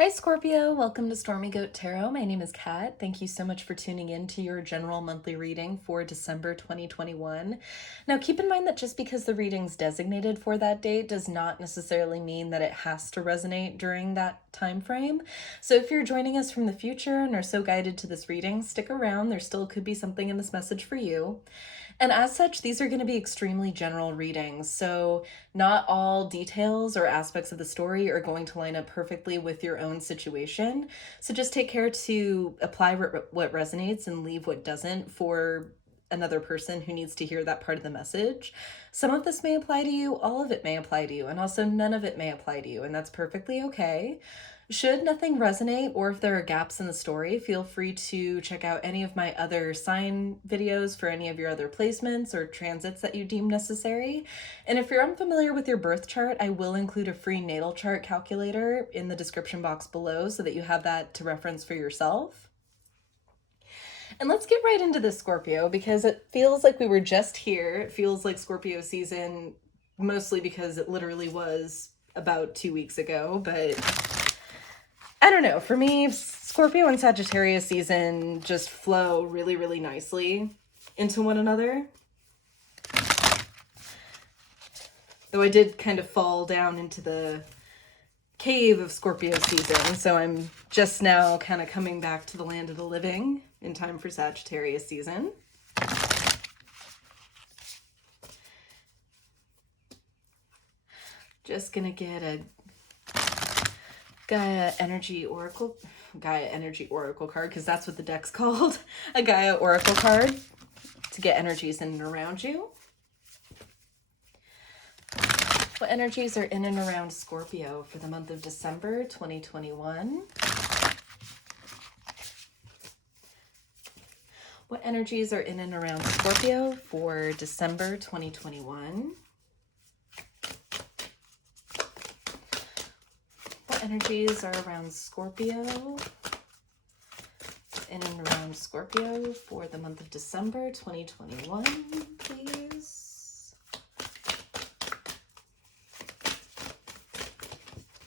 Hi Scorpio, welcome to Stormy Goat Tarot. My name is Kat. Thank you so much for tuning in to your general monthly reading for December 2021. Now keep in mind that just because the reading's designated for that date does not necessarily mean that it has to resonate during that time frame. So if you're joining us from the future and are so guided to this reading, stick around. There still could be something in this message for you. And as such, these are going to be extremely general readings, so not all details or aspects of the story are going to line up perfectly with your own situation. So just take care to apply what resonates and leave what doesn't for another person who needs to hear that part of the message. Some of this may apply to you, all of it may apply to you, and also none of it may apply to you, and that's perfectly okay. Should nothing resonate, or if there are gaps in the story, feel free to check out any of my other sign videos for any of your other placements or transits that you deem necessary. And if you're unfamiliar with your birth chart, I will include a free natal chart calculator in the description box below so that you have that to reference for yourself. And let's get right into this, Scorpio, because it feels like we were just here. It feels like Scorpio season, mostly because it literally was about 2 weeks ago, but I don't know. For me, Scorpio and Sagittarius season just flow really, really nicely into one another. Though I did kind of fall down into the cave of Scorpio season, so I'm just now kind of coming back to the land of the living in time for Sagittarius season. Just gonna get a Gaia Energy Oracle card, because that's what the deck's called. A Gaia Oracle card to get energies in and around you. What energies are in and around Scorpio for the month of December 2021? What energies are in and around Scorpio for December 2021? What energies are around Scorpio, in and around Scorpio for the month of December 2021, please?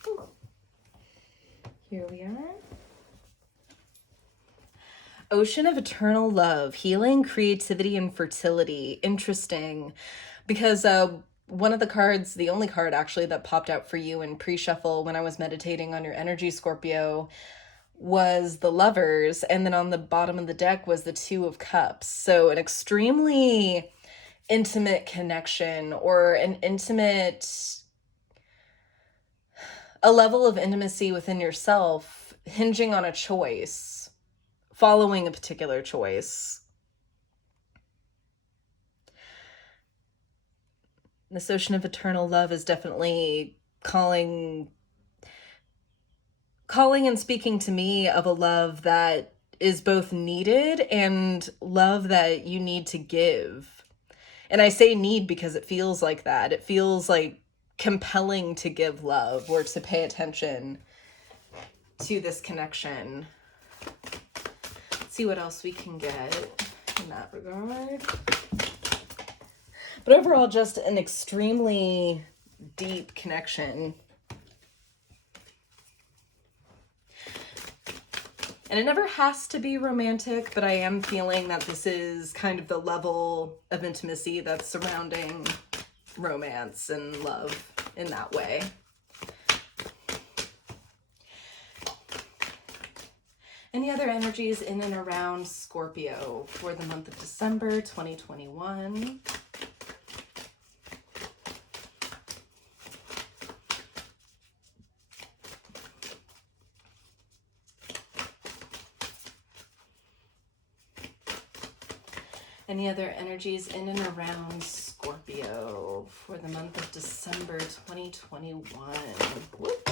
Ooh. Here we are. Ocean of eternal love, healing, creativity, and fertility. Interesting, because one of the cards, the only card actually that popped out for you in pre-shuffle when I was meditating on your energy, Scorpio, was the Lovers, and then on the bottom of the deck was the Two of Cups. So an extremely intimate connection, or a level of intimacy within yourself hinging on a choice, following a particular choice. This ocean of eternal love is definitely calling and speaking to me of a love that is both needed and love that you need to give. And I say need because it feels like that. It feels like compelling to give love or to pay attention to this connection. Let's see what else we can get in that regard. But overall, just an extremely deep connection. And it never has to be romantic, but I am feeling that this is kind of the level of intimacy that's surrounding romance and love in that way. Any other energies in and around Scorpio for the month of December 2021? Any other energies in and around Scorpio for the month of December 2021? Whoop.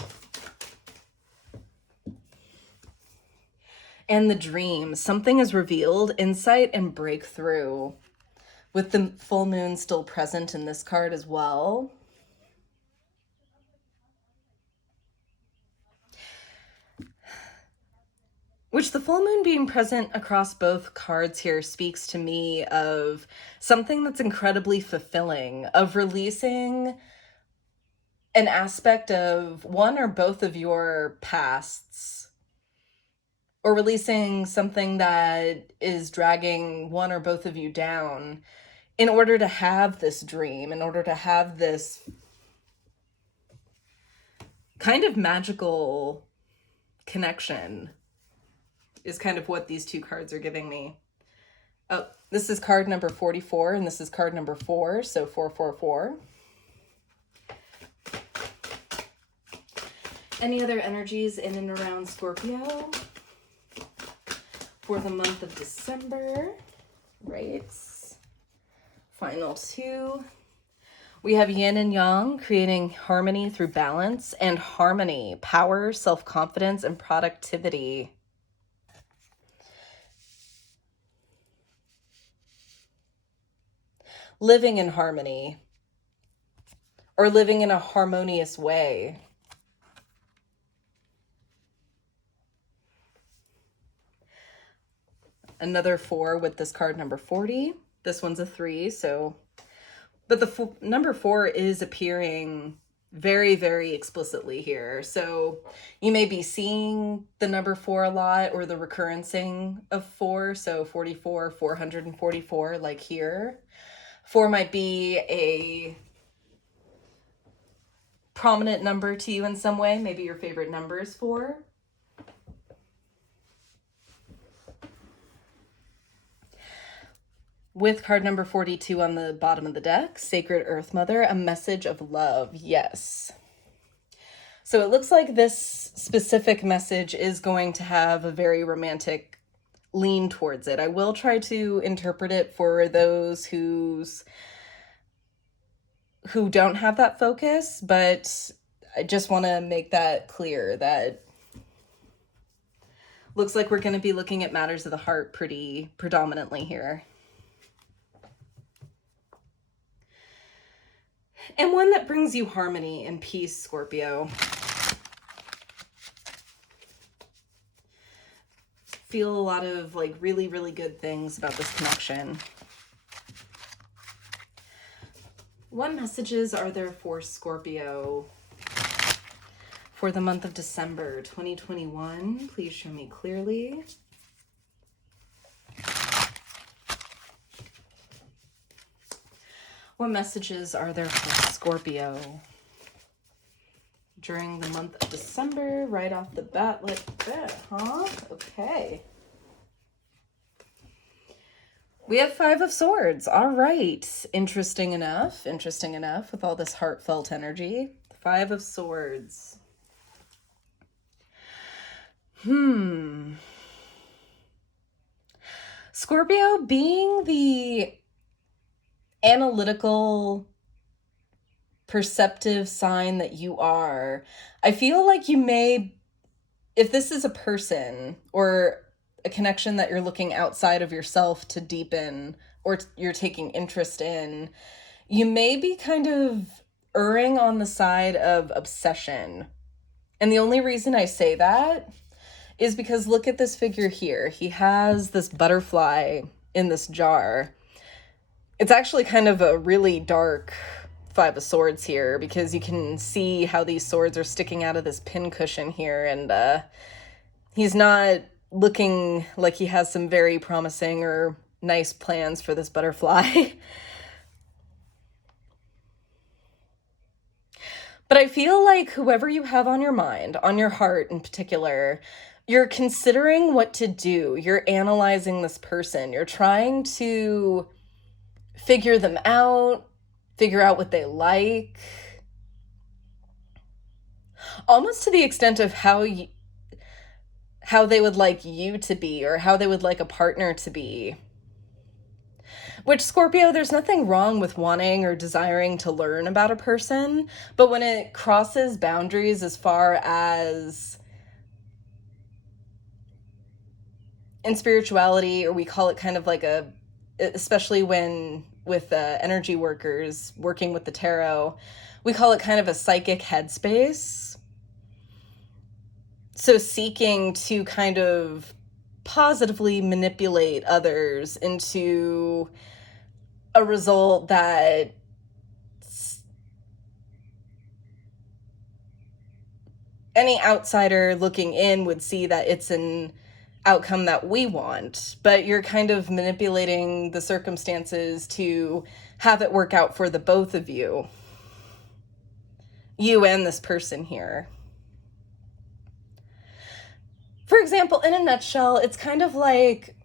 And the dream. Something is revealed, insight and breakthrough, with the full moon still present in this card as well. Which the full moon being present across both cards here speaks to me of something that's incredibly fulfilling, of releasing an aspect of one or both of your pasts, or releasing something that is dragging one or both of you down in order to have this dream, in order to have this kind of magical connection, is kind of what these two cards are giving me. Oh, this is card number 44, and this is card number 4, so 444. Any other energies in and around Scorpio for the month of December? Right. Final 2. We have yin and yang, creating harmony through balance, and harmony, power, self-confidence, and productivity. Living in harmony, or living in a harmonious way. Another 4 with this card number 40. This one's a 3, so... But the number 4 is appearing very, very explicitly here. So you may be seeing the number 4 a lot, or the recurrencing of 4. So 44, 444, like here. 4 might be a prominent number to you in some way. Maybe your favorite number is 4. With card number 42 on the bottom of the deck, Sacred Earth Mother, a message of love. Yes. So it looks like this specific message is going to have a very romantic lean towards it. I will try to interpret it for those who don't have that focus, but I just want to make that clear that looks like we're going to be looking at matters of the heart pretty predominantly here. And one that brings you harmony and peace, Scorpio. Feel a lot of like really, really good things about this connection. What messages are there for Scorpio for the month of December 2021? Please show me clearly. What messages are there for Scorpio during the month of December? Right off the bat like that, huh? Okay. We have 5 of Swords. All right. Interesting enough with all this heartfelt energy. 5 of Swords. Scorpio, being the analytical, perceptive sign that you are, I feel like you may, if this is a person or a connection that you're looking outside of yourself to deepen, or you're taking interest in, you may be kind of erring on the side of obsession. And the only reason I say that is because look at this figure here. He has this butterfly in this jar. It's actually kind of a really dark 5 of Swords here, because you can see how these swords are sticking out of this pincushion here, and he's not looking like he has some very promising or nice plans for this butterfly. But I feel like whoever you have on your mind, on your heart in particular, you're considering what to do. You're analyzing this person. You're trying to figure them out, figure out what they like. Almost to the extent of how they would like you to be, or how they would like a partner to be. Which, Scorpio, there's nothing wrong with wanting or desiring to learn about a person, but when it crosses boundaries as far as in spirituality, or we call it kind of like especially when with energy workers working with the tarot, we call it kind of a psychic headspace. So seeking to kind of positively manipulate others into a result that any outsider looking in would see that it's an outcome that we want, but you're kind of manipulating the circumstances to have it work out for the both of you and this person here. For example, in a nutshell, it's kind of like,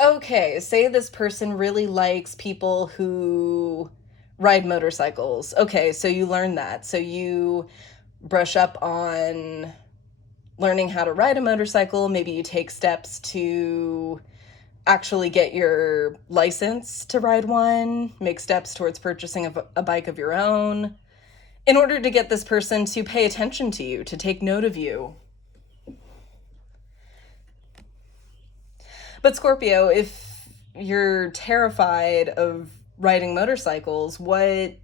okay, say this person really likes people who ride motorcycles. Okay, so you learn that. So you brush up on learning how to ride a motorcycle. Maybe you take steps to actually get your license to ride one, make steps towards purchasing a bike of your own, in order to get this person to pay attention to you, to take note of you. But Scorpio, if you're terrified of riding motorcycles, what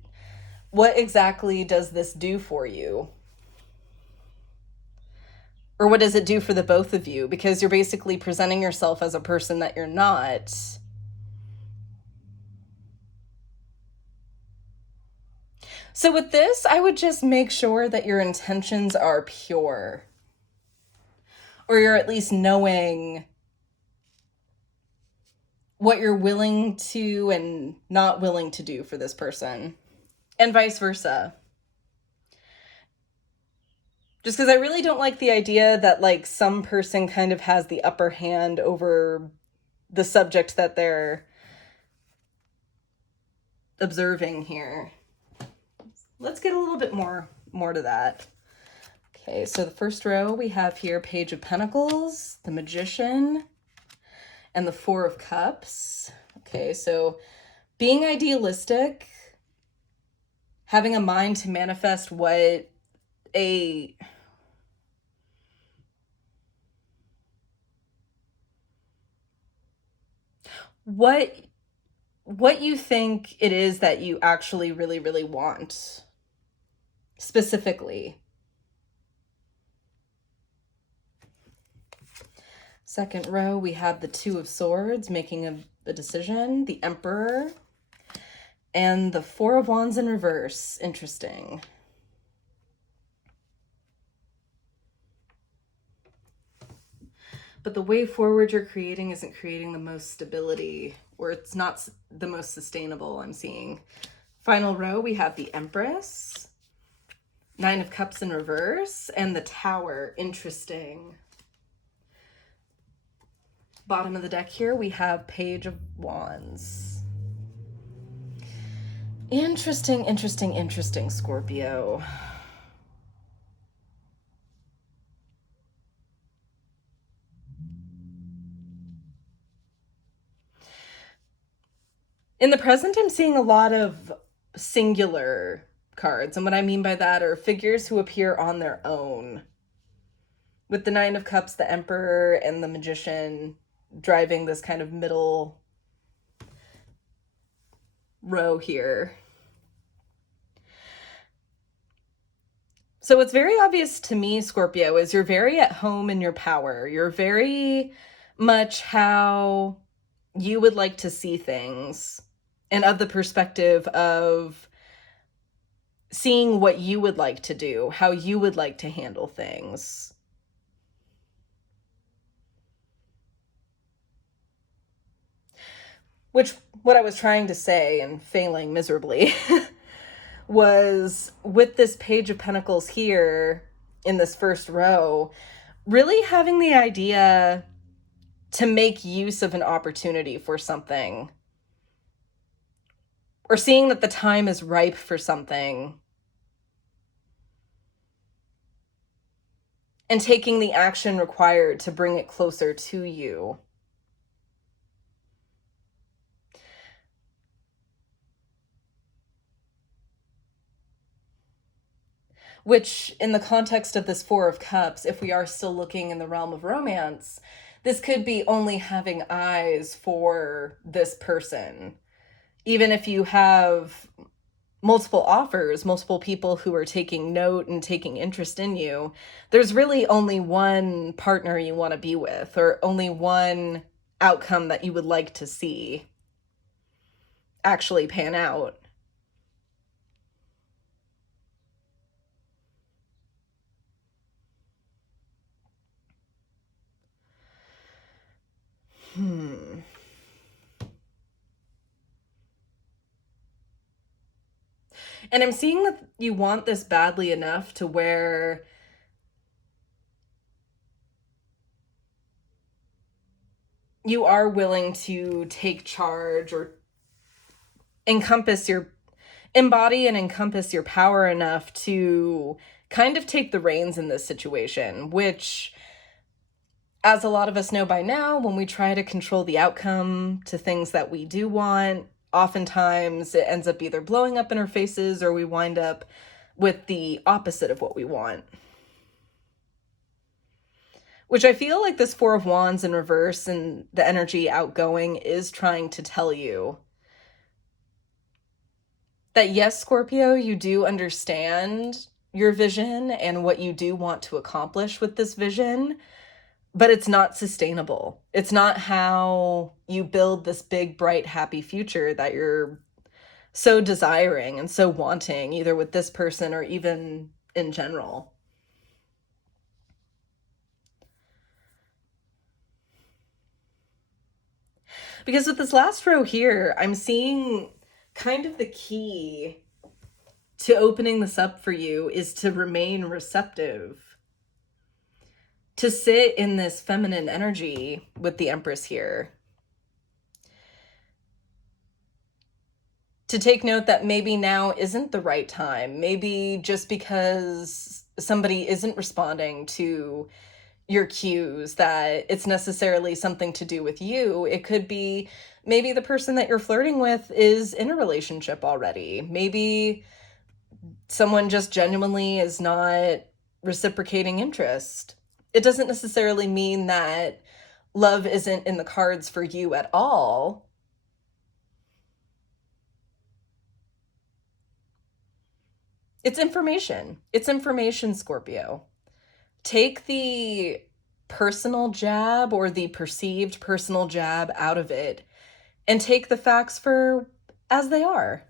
exactly does this do for you? Or what does it do for the both of you? Because you're basically presenting yourself as a person that you're not. So with this, I would just make sure that your intentions are pure. Or you're at least knowing what you're willing to and not willing to do for this person. And vice versa. Just because I really don't like the idea that like some person kind of has the upper hand over the subject that they're observing here. Let's get a little bit more to that. Okay, so the first row we have here Page of Pentacles, the Magician, and the Four of Cups. Okay, so being idealistic, having a mind to manifest what you think it is that you actually really, really want, specifically. Second row, we have the Two of Swords, making a decision, the Emperor, and the Four of Wands in reverse. Interesting. But the way forward you're creating isn't creating the most stability, or it's not the most sustainable, I'm seeing. Final row, we have the Empress, Nine of Cups in reverse, and the Tower. Interesting. Bottom of the deck here, we have Page of Wands. Interesting, Scorpio. In the present, I'm seeing a lot of singular cards. And what I mean by that are figures who appear on their own. With the Nine of Cups, the Emperor, and the Magician driving this kind of middle row here. So what's very obvious to me, Scorpio, is you're very at home in your power. You're very much how you would like to see things, and of the perspective of seeing what you would like to do, how you would like to handle things. Which, what I was trying to say, and failing miserably, was with this Page of Pentacles here in this first row, really having the idea to make use of an opportunity for something, or seeing that the time is ripe for something, and taking the action required to bring it closer to you. Which, in the context of this Four of Cups, if we are still looking in the realm of romance, this could be only having eyes for this person. Even if you have multiple offers, multiple people who are taking note and taking interest in you, there's really only one partner you want to be with, or only one outcome that you would like to see actually pan out. And I'm seeing that you want this badly enough to where you are willing to take charge or embody and encompass your power enough to kind of take the reins in this situation, which, as a lot of us know by now, when we try to control the outcome to things that we do want, oftentimes it ends up either blowing up in our faces or we wind up with the opposite of what we want. Which I feel like this Four of Wands in reverse and the energy outgoing is trying to tell you that yes, Scorpio, you do understand your vision and what you do want to accomplish with this vision, but it's not sustainable. It's not how you build this big, bright, happy future that you're so desiring and so wanting, either with this person or even in general. Because with this last row here, I'm seeing kind of the key to opening this up for you is to remain receptive, to sit in this feminine energy with the Empress here. To take note that maybe now isn't the right time. Maybe just because somebody isn't responding to your cues that it's necessarily something to do with you. It could be maybe the person that you're flirting with is in a relationship already. Maybe someone just genuinely is not reciprocating interest. It doesn't necessarily mean that love isn't in the cards for you at all. It's information. It's information, Scorpio. Take the personal jab or the perceived personal jab out of it and take the facts for as they are.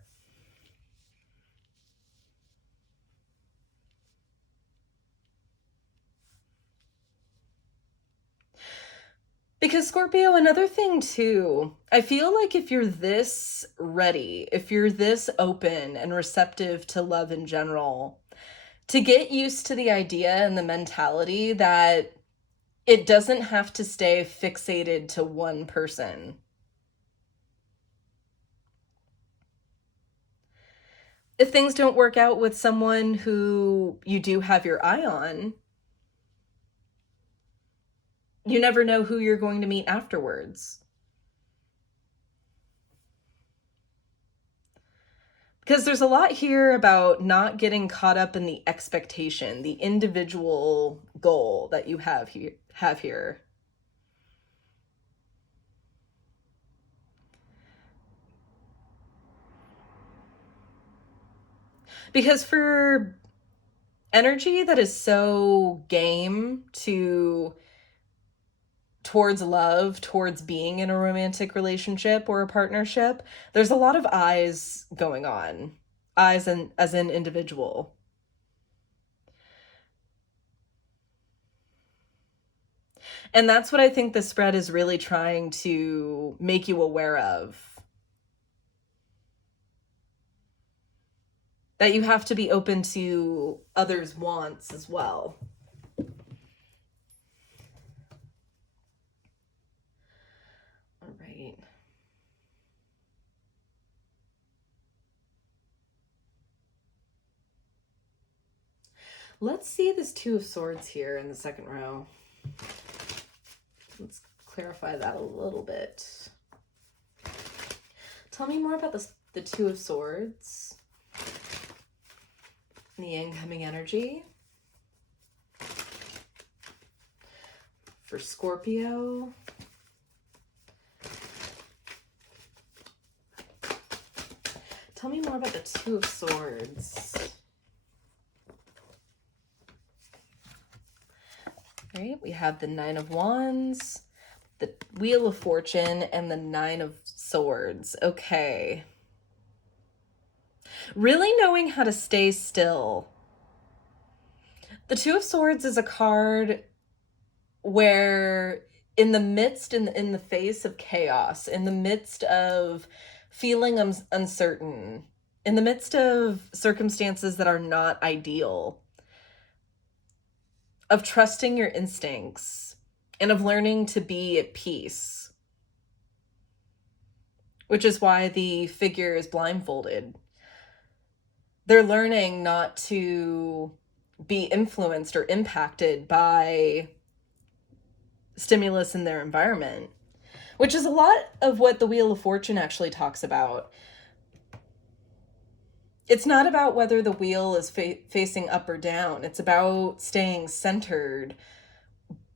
Because Scorpio, another thing too, I feel like if you're this ready, if you're this open and receptive to love in general, to get used to the idea and the mentality that it doesn't have to stay fixated to one person. If things don't work out with someone who you do have your eye on, you never know who you're going to meet afterwards. Because there's a lot here about not getting caught up in the expectation, the individual goal that you have here. Because for energy that is so game towards love, towards being in a romantic relationship or a partnership, there's a lot of eyes going on. Eyes as an individual. And that's what I think the spread is really trying to make you aware of. That you have to be open to others' wants as well. All right. Let's see this Two of Swords here in the second row. Let's clarify that a little bit. Tell me more about the Two of Swords. The incoming energy for Scorpio. Tell me more about the Two of Swords. All right, we have the Nine of Wands, the Wheel of Fortune, and the Nine of Swords. Okay. Really knowing how to stay still. The Two of Swords is a card where in the face of chaos, in the midst of feeling uncertain, in the midst of circumstances that are not ideal, of trusting your instincts and of learning to be at peace, which is why the figure is blindfolded. They're learning not to be influenced or impacted by stimulus in their environment, which is a lot of what the Wheel of Fortune actually talks about. It's not about whether the wheel is facing up or down. It's about staying centered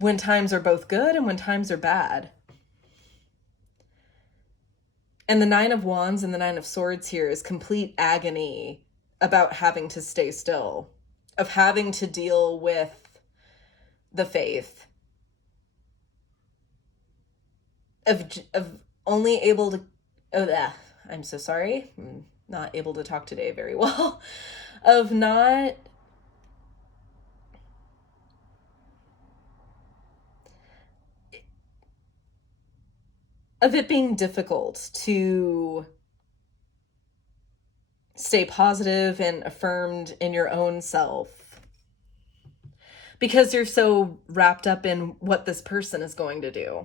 when times are both good and when times are bad. And the Nine of Wands and the Nine of Swords here is complete agony about having to stay still, of having to deal with the faith, of only able to, I'm so sorry, I'm not able to talk today very well, of not of it being difficult to stay positive and affirmed in your own self because you're so wrapped up in what this person is going to do,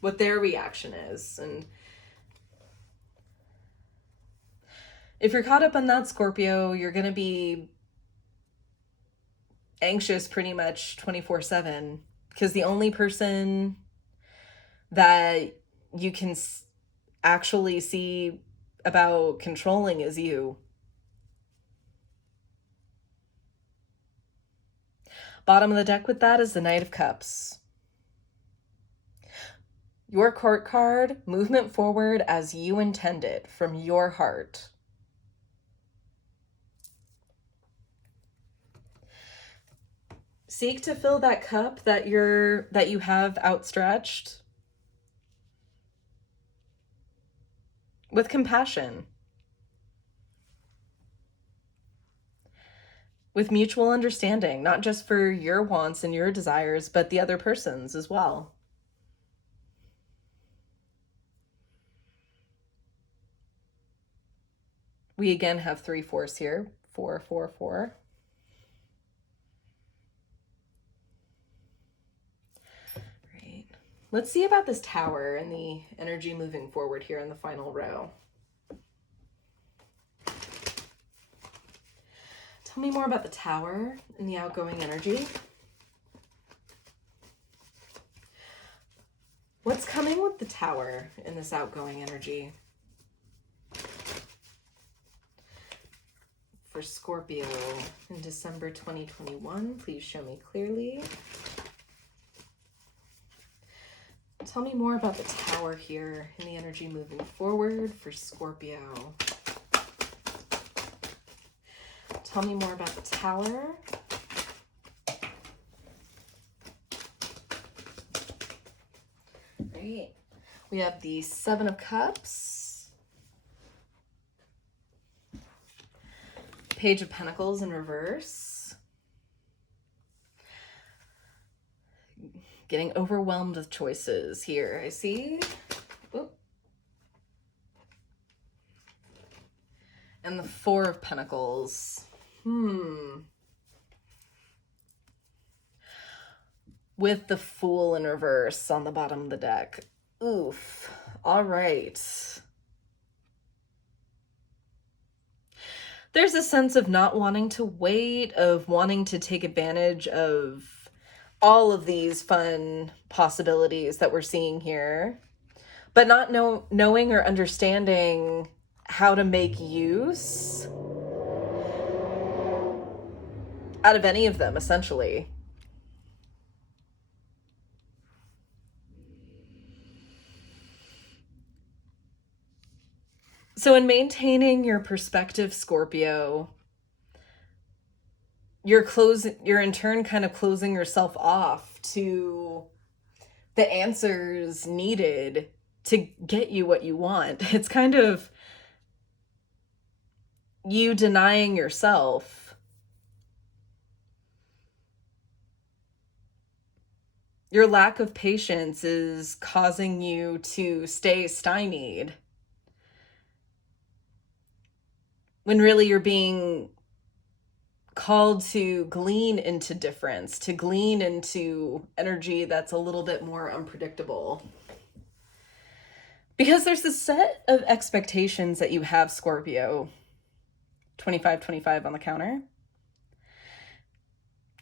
what their reaction is. And if you're caught up on that, Scorpio, you're going to be anxious pretty much 24/7 because the only person that you can actually see about controlling is you. Bottom of the deck with that is the Knight of Cups. Your court card, movement forward as you intended from your heart. Seek to fill that cup that you have outstretched with compassion, with mutual understanding, not just for your wants and your desires, but the other person's as well. We again have 3 4s here, 4 4 4. Right. Let's see about this Tower and the energy moving forward here in the final row. Tell me more about the Tower and the outgoing energy. What's coming with the Tower in this outgoing energy? For Scorpio in December 2021, please show me clearly. Tell me more about the Tower here and the energy moving forward for Scorpio. Tell me more about the Tower. Great. We have the Seven of Cups, Page of Pentacles in reverse. Getting overwhelmed with choices here, I see. Oop. And the Four of Pentacles. With the Fool in reverse on the bottom of the deck. Oof. All right. There's a sense of not wanting to wait, of wanting to take advantage of all of these fun possibilities that we're seeing here, but not knowing or understanding how to make use out of any of them, essentially. So in maintaining your perspective, Scorpio, you're in turn kind of closing yourself off to the answers needed to get you what you want. It's kind of you denying yourself your lack of patience is causing you to stay stymied. when really you're being called to glean into difference, to glean into energy that's a little bit more unpredictable. Because there's this set of expectations that you have, Scorpio, 2525 on the counter.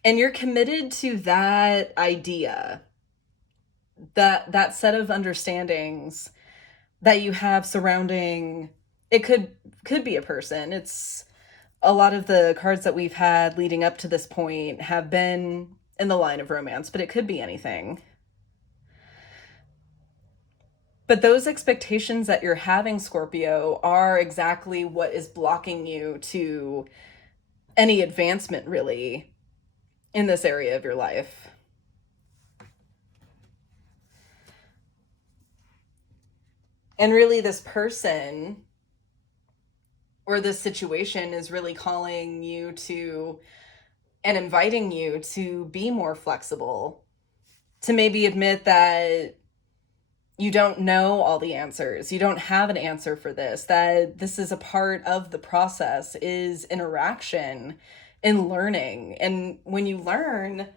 And you're committed to that idea, that set of understandings that you have surrounding, it could be a person. It's a lot of the cards that we've had leading up to this point have been in the line of romance, but it could be anything. But those expectations that you're having, Scorpio, are exactly what is blocking you to any advancement, really, in this area of your life. And really, this person or this situation is really calling you to and inviting you to be more flexible, to maybe admit that you don't know all the answers. You don't have an answer for this, that this is a part of the process, is interaction and learning. And when you learn,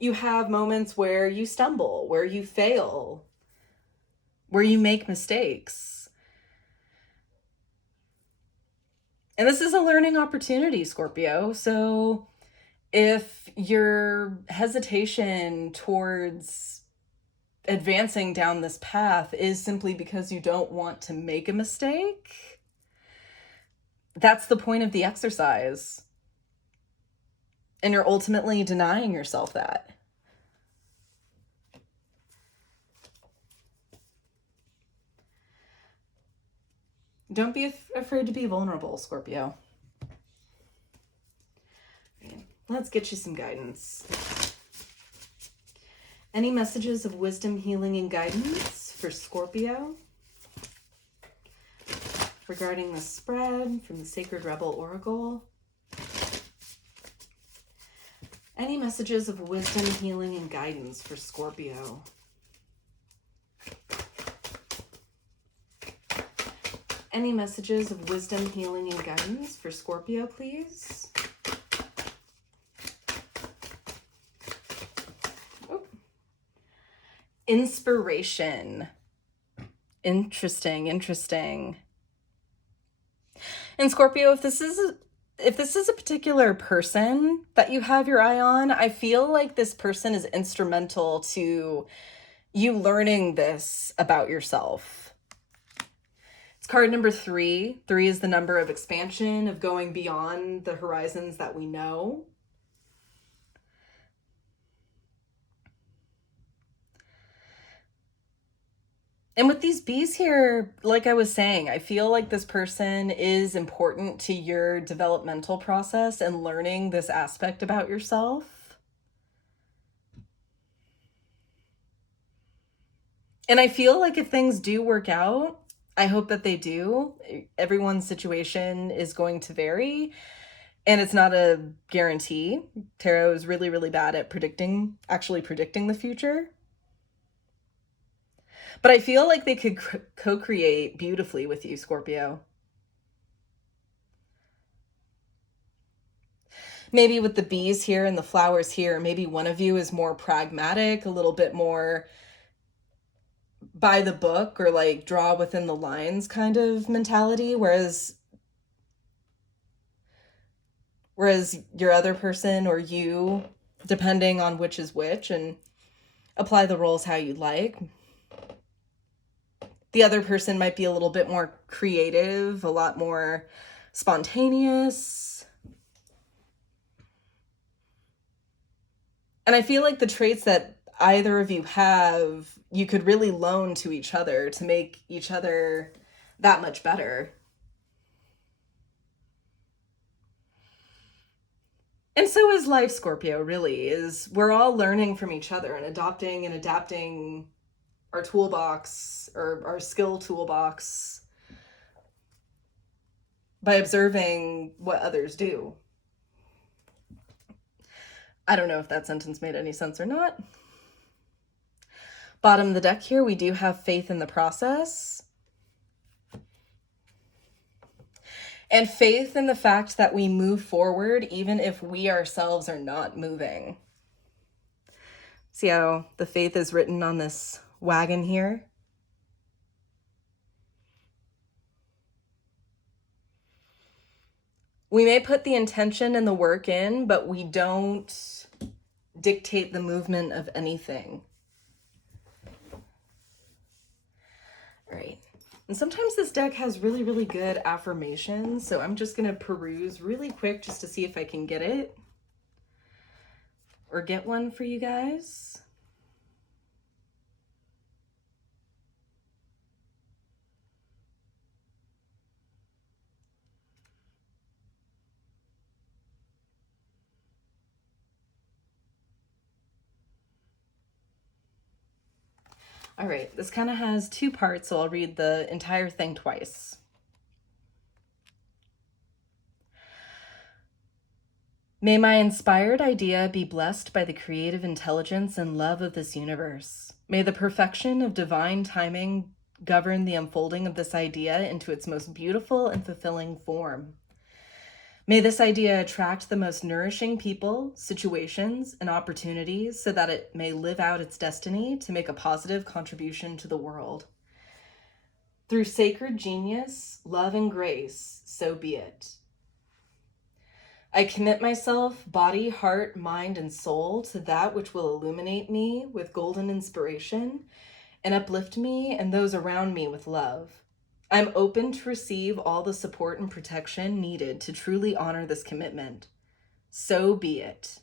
you have moments where you stumble, where you fail, where you make mistakes. And this is a learning opportunity, Scorpio. So if your hesitation towards advancing down this path is simply because you don't want to make a mistake, that's the point of the exercise. And you're ultimately denying yourself that. Don't be afraid to be vulnerable, Scorpio. Let's get you some guidance. Any messages of wisdom, healing, and guidance for Scorpio regarding the spread from the Sacred Rebel Oracle? Any messages of wisdom, healing, and guidance for Scorpio? Any messages of wisdom, healing, and guidance for Scorpio, please? Oh. Inspiration. Interesting. And Scorpio, if this is a particular person that you have your eye on, I feel like this person is instrumental to you learning this about yourself. It's card number 3. 3 is the number of expansion, of going beyond the horizons that we know. And with these bees here, like I was saying, I feel like this person is important to your developmental process and learning this aspect about yourself. And I feel like if things do work out, I hope that they do. Everyone's situation is going to vary, and it's not a guarantee. Tarot is really, really bad at actually predicting the future. But I feel like they could co-create beautifully with you, Scorpio. Maybe with the bees here and the flowers here, maybe one of you is more pragmatic, a little bit more by the book or like draw within the lines kind of mentality, whereas your other person or you, depending on which is which, and apply the roles how you like. The other person might be a little bit more creative, a lot more spontaneous. And I feel like the traits that either of you have, you could really loan to each other to make each other that much better. And so is life, Scorpio, really. We're all learning from each other and adapting our toolbox or our skill toolbox by observing what others do. I don't know if that sentence made any sense or not. Bottom of the deck here, we do have faith in the process. And faith in the fact that we move forward even if we ourselves are not moving. See how the faith is written on this wagon here? We may put the intention and the work in, but we don't dictate the movement of anything. All right. And sometimes this deck has really, really good affirmations, so I'm just going to peruse really quick just to see if I can get it or get one for you guys. All right, this kind of has two parts, so I'll read the entire thing twice. May my inspired idea be blessed by the creative intelligence and love of this universe. May the perfection of divine timing govern the unfolding of this idea into its most beautiful and fulfilling form. May this idea attract the most nourishing people, situations, and opportunities so that it may live out its destiny to make a positive contribution to the world. Through sacred genius, love, and grace, so be it. I commit myself, body, heart, mind, and soul to that which will illuminate me with golden inspiration and uplift me and those around me with love. I'm open to receive all the support and protection needed to truly honor this commitment. So be it.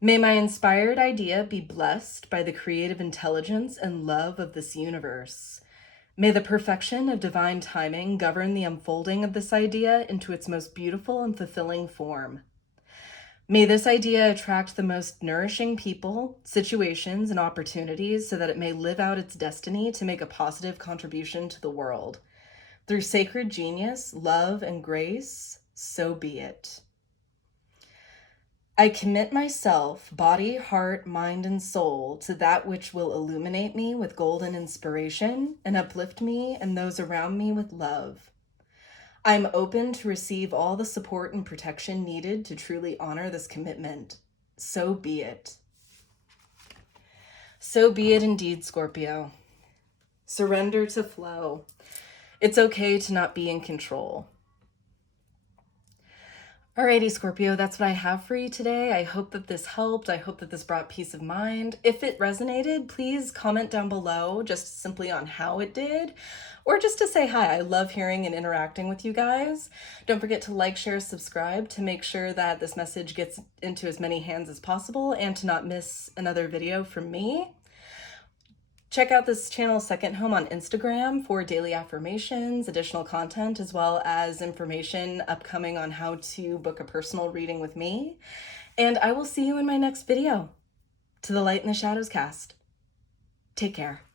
May my inspired idea be blessed by the creative intelligence and love of this universe. May the perfection of divine timing govern the unfolding of this idea into its most beautiful and fulfilling form. May this idea attract the most nourishing people, situations, and opportunities so that it may live out its destiny to make a positive contribution to the world. Through sacred genius, love, and grace, so be it. I commit myself, body, heart, mind, and soul to that which will illuminate me with golden inspiration and uplift me and those around me with love. I'm open to receive all the support and protection needed to truly honor this commitment. So be it. So be it indeed, Scorpio. Surrender to flow. It's okay to not be in control. Alrighty, Scorpio, that's what I have for you today. I hope that this helped. I hope that this brought peace of mind. If it resonated, please comment down below just simply on how it did, or just to say hi. I love hearing and interacting with you guys. Don't forget to like, share, subscribe to make sure that this message gets into as many hands as possible and to not miss another video from me. Check out this channel's second home on Instagram for daily affirmations, additional content, as well as information upcoming on how to book a personal reading with me. And I will see you in my next video. To the Light and the Shadows cast. Take care.